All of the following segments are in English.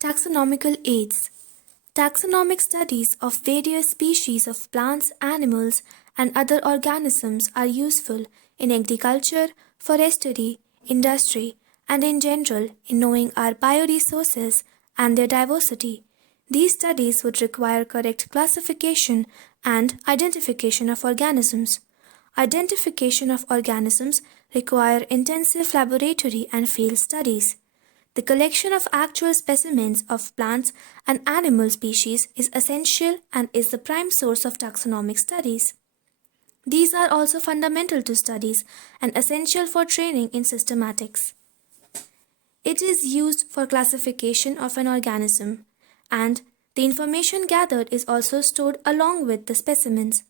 Taxonomical aids. Taxonomic studies of various species of plants, animals, and other organisms are useful in agriculture, forestry, industry, and in general in knowing our bioresources and their diversity. These studies would require correct classification and identification of organisms. Identification of organisms require intensive laboratory and field studies. The collection of actual specimens of plants and animal species is essential and is the prime source of taxonomic studies. These are also fundamental to studies and essential for training in systematics. It is used for classification of an organism, and the information gathered is also stored along with the specimens.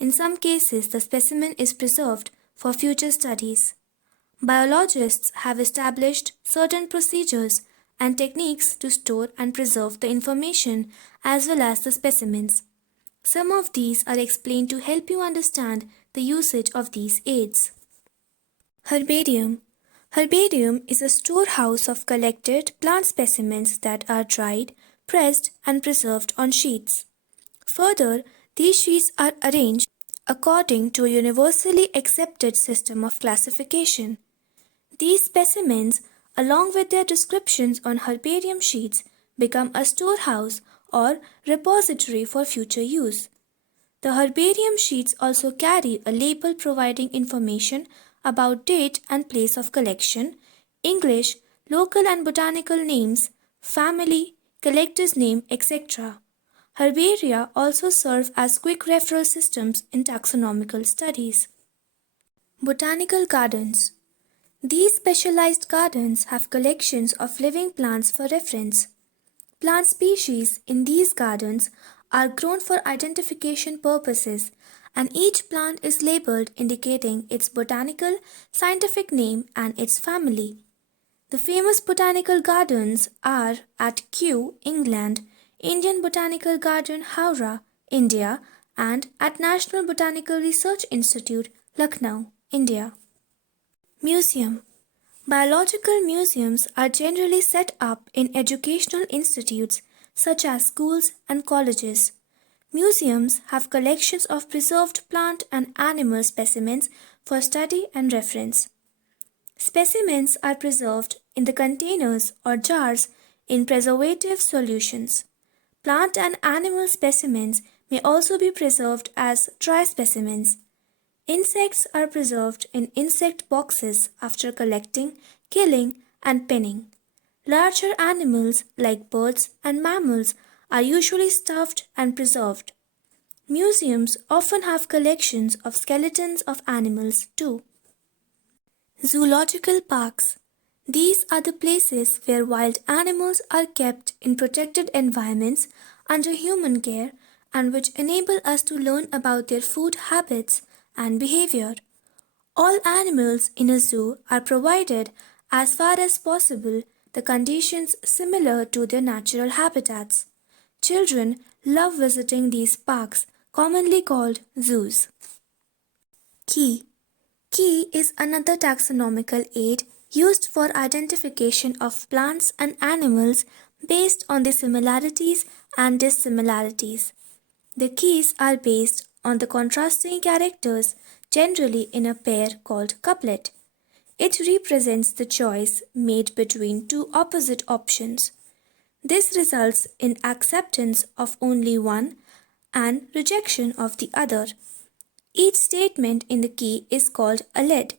In some cases, the specimen is preserved for future studies. Biologists have established certain procedures and techniques to store and preserve the information as well as the specimens. Some of these are explained to help you understand the usage of these aids. Herbarium. Herbarium is a storehouse of collected plant specimens that are dried, pressed, and preserved on sheets. Further, these sheets are arranged according to a universally accepted system of classification. These specimens, along with their descriptions on herbarium sheets, become a storehouse or repository for future use. The herbarium sheets also carry a label providing information about date and place of collection, English, local and botanical names, family, collector's name, etc. Herbaria also serve as quick referral systems in taxonomical studies. Botanical gardens. These specialized gardens have collections of living plants for reference. Plant species in these gardens are grown for identification purposes, and each plant is labeled indicating its botanical, scientific name and its family. The famous botanical gardens are at Kew, England, Indian Botanical Garden, Howrah, India, and at National Botanical Research Institute, Lucknow, India. Museum. Biological museums are generally set up in educational institutes such as schools and colleges. Museums have collections of preserved plant and animal specimens for study and reference. Specimens are preserved in the containers or jars in preservative solutions. Plant and animal specimens may also be preserved as dry specimens. Insects are preserved in insect boxes after collecting, killing, and penning. Larger animals like birds and mammals are usually stuffed and preserved. Museums often have collections of skeletons of animals too. Zoological parks. These are the places where wild animals are kept in protected environments under human care and which enable us to learn about their food habits and behavior. All animals in a zoo are provided, as far as possible, the conditions similar to their natural habitats. Children love visiting these parks, commonly called zoos. Key. Key is another taxonomical aid used for identification of plants and animals based on the similarities and dissimilarities. The keys are based on the contrasting characters, generally in a pair called couplet. It represents the choice made between two opposite options. This results in acceptance of only one and rejection of the other. Each statement in the key is called a lead.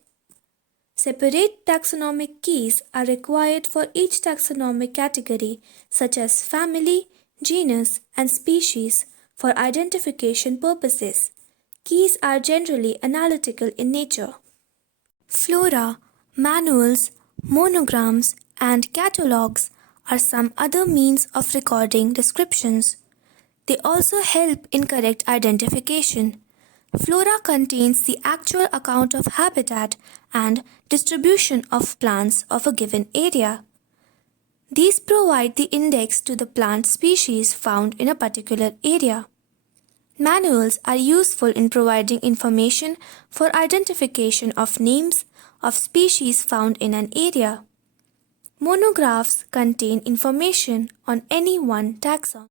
Separate taxonomic keys are required for each taxonomic category, such as family, genus, and species, for identification purposes. Keys are generally analytical in nature. Flora, manuals, monograms, and catalogs are some other means of recording descriptions. They also help in correct identification. Flora contains the actual account of habitat and distribution of plants of a given area. These provide the index to the plant species found in a particular area. Manuals are useful in providing information for identification of names of species found in an area. Monographs contain information on any one taxon.